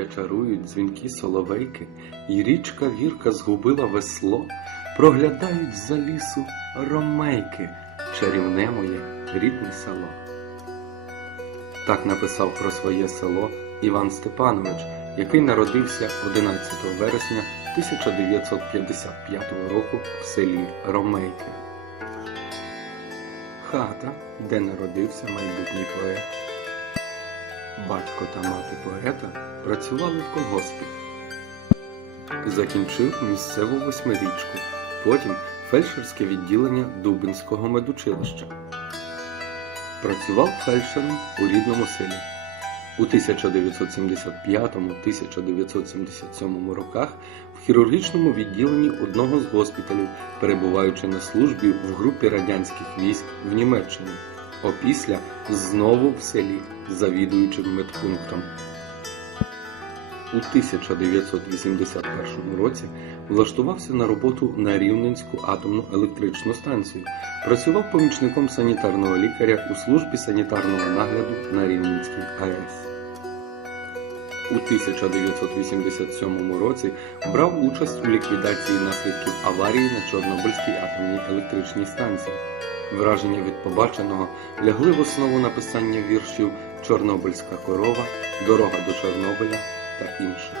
де чарують дзвінки соловейки, і річка вірка згубила весло, проглядають за лісу ромейки, чарівне моє рідне село. Так написав про своє село Іван Степанович, який народився 11 вересня 1955 року в селі Ромейки. Хата, де народився майбутній поет. Батько та мати поета працювали в колгоспі. Закінчив місцеву восьмирічку, потім фельдшерське відділення Дубинського медучилища. Працював фельдшером у рідному селі. У 1975-1977 роках в хірургічному відділенні одного з госпіталів, перебуваючи на службі в групі радянських військ в Німеччині. Опісля знову в селі, завідуючим медпунктом. У 1981 році влаштувався на роботу на Рівненську атомну електричну станцію. Працював помічником санітарного лікаря у службі санітарного нагляду на Рівненській АЕС. У 1987 році брав участь у ліквідації наслідків аварії на Чорнобильській атомній електричній станції. Враження від побаченого лягли в основу написання віршів Чорнобильська корова, Дорога до Чорнобиля та інших.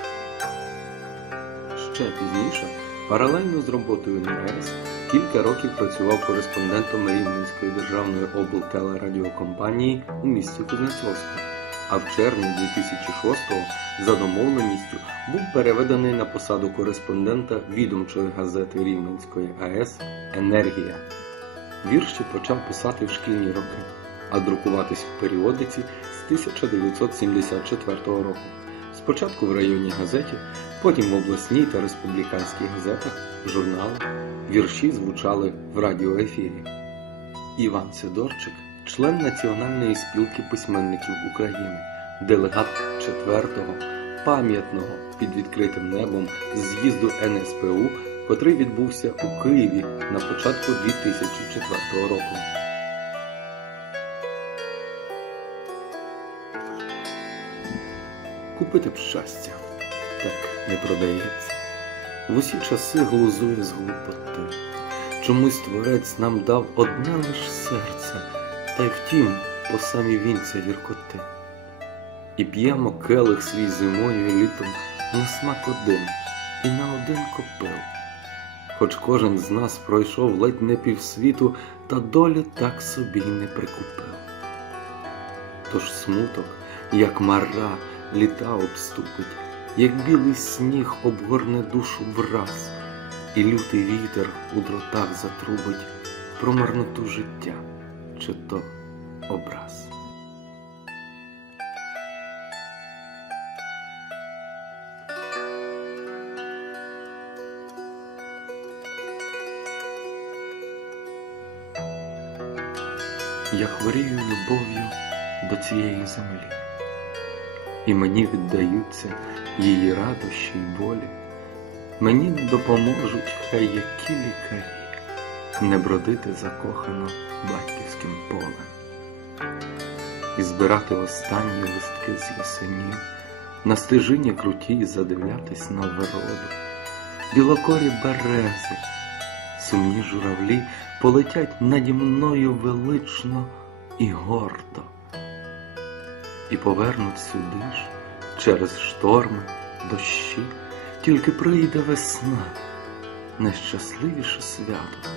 Ще пізніше, паралельно з роботою на АЕС, кілька років працював кореспондентом Рівненської державної облтелерадіокомпанії у місті Кузнецовську, а в червні 2006-го за домовленістю був переведений на посаду кореспондента відомчої газети Рівненської АЕС Енергія. Вірші почав писати в шкільні роки, а друкуватись в періодиці з 1974 року. Спочатку в районній газеті, потім в обласній та республіканській газетах, журналах, вірші звучали в радіоефірі. Іван Сидорчик, член Національної спілки письменників України, делегат 4-го пам'ятного під відкритим небом з'їзду НСПУ, котрий відбувся у Києві на початку 2004 року. Купити б щастя так не продається. В усі часи глузує з глупоти. Чомусь творець нам дав одне лиш серце, та й втім по самі вінця гіркоти. І п'ємо келих свій зимою і літом на смак один і на один копил. Хоч кожен з нас пройшов ледь не півсвіту, та долі так собі не прикупив. Тож смуток, як мара, літа обступить, як білий сніг обгорне душу враз, і лютий вітер у дротах затрубить про марноту життя, чи то образ. Я хворію любов'ю до цієї землі, і мені віддаються її радощі й болі. Мені допоможуть хай які лікарі не бродити закохано батьківським полем. І збирати останні листки з ясенів, на стежині круті задивлятись на вроду, білокорі берези, сумні журавлі полетять наді мною велично і гордо, і повернуть сюди ж через шторми, дощі, тільки прийде весна, найщасливіше свято,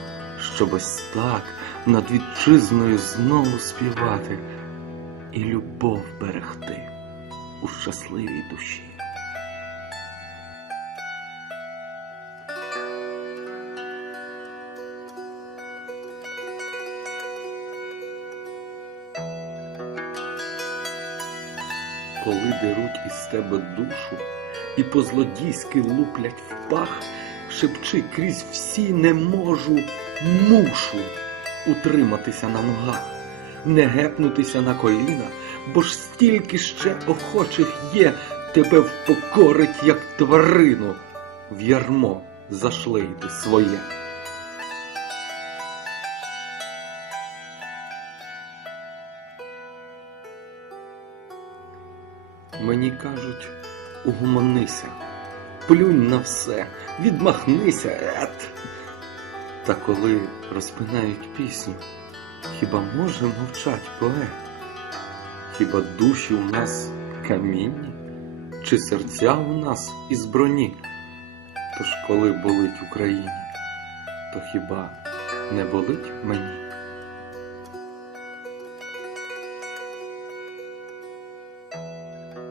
щоб ось так над вітчизною знову співати і любов берегти у щасливій душі. коли деруть із тебе душу і по-злодійськи луплять в пах, шепчи крізь всі не можу, мушу утриматися на ногах, не гепнутися на коліна, бо ж стільки ще охочих є тебе впокорить, як тварину, в ярмо зашлейти своє. Мені кажуть, угомонися, плюнь на все, відмахнися, ет. Та коли розпинають пісню, хіба може мовчать поет? Хіба душі у нас камінні, чи серця у нас із броні? Тож коли болить Україні, то хіба не болить мені?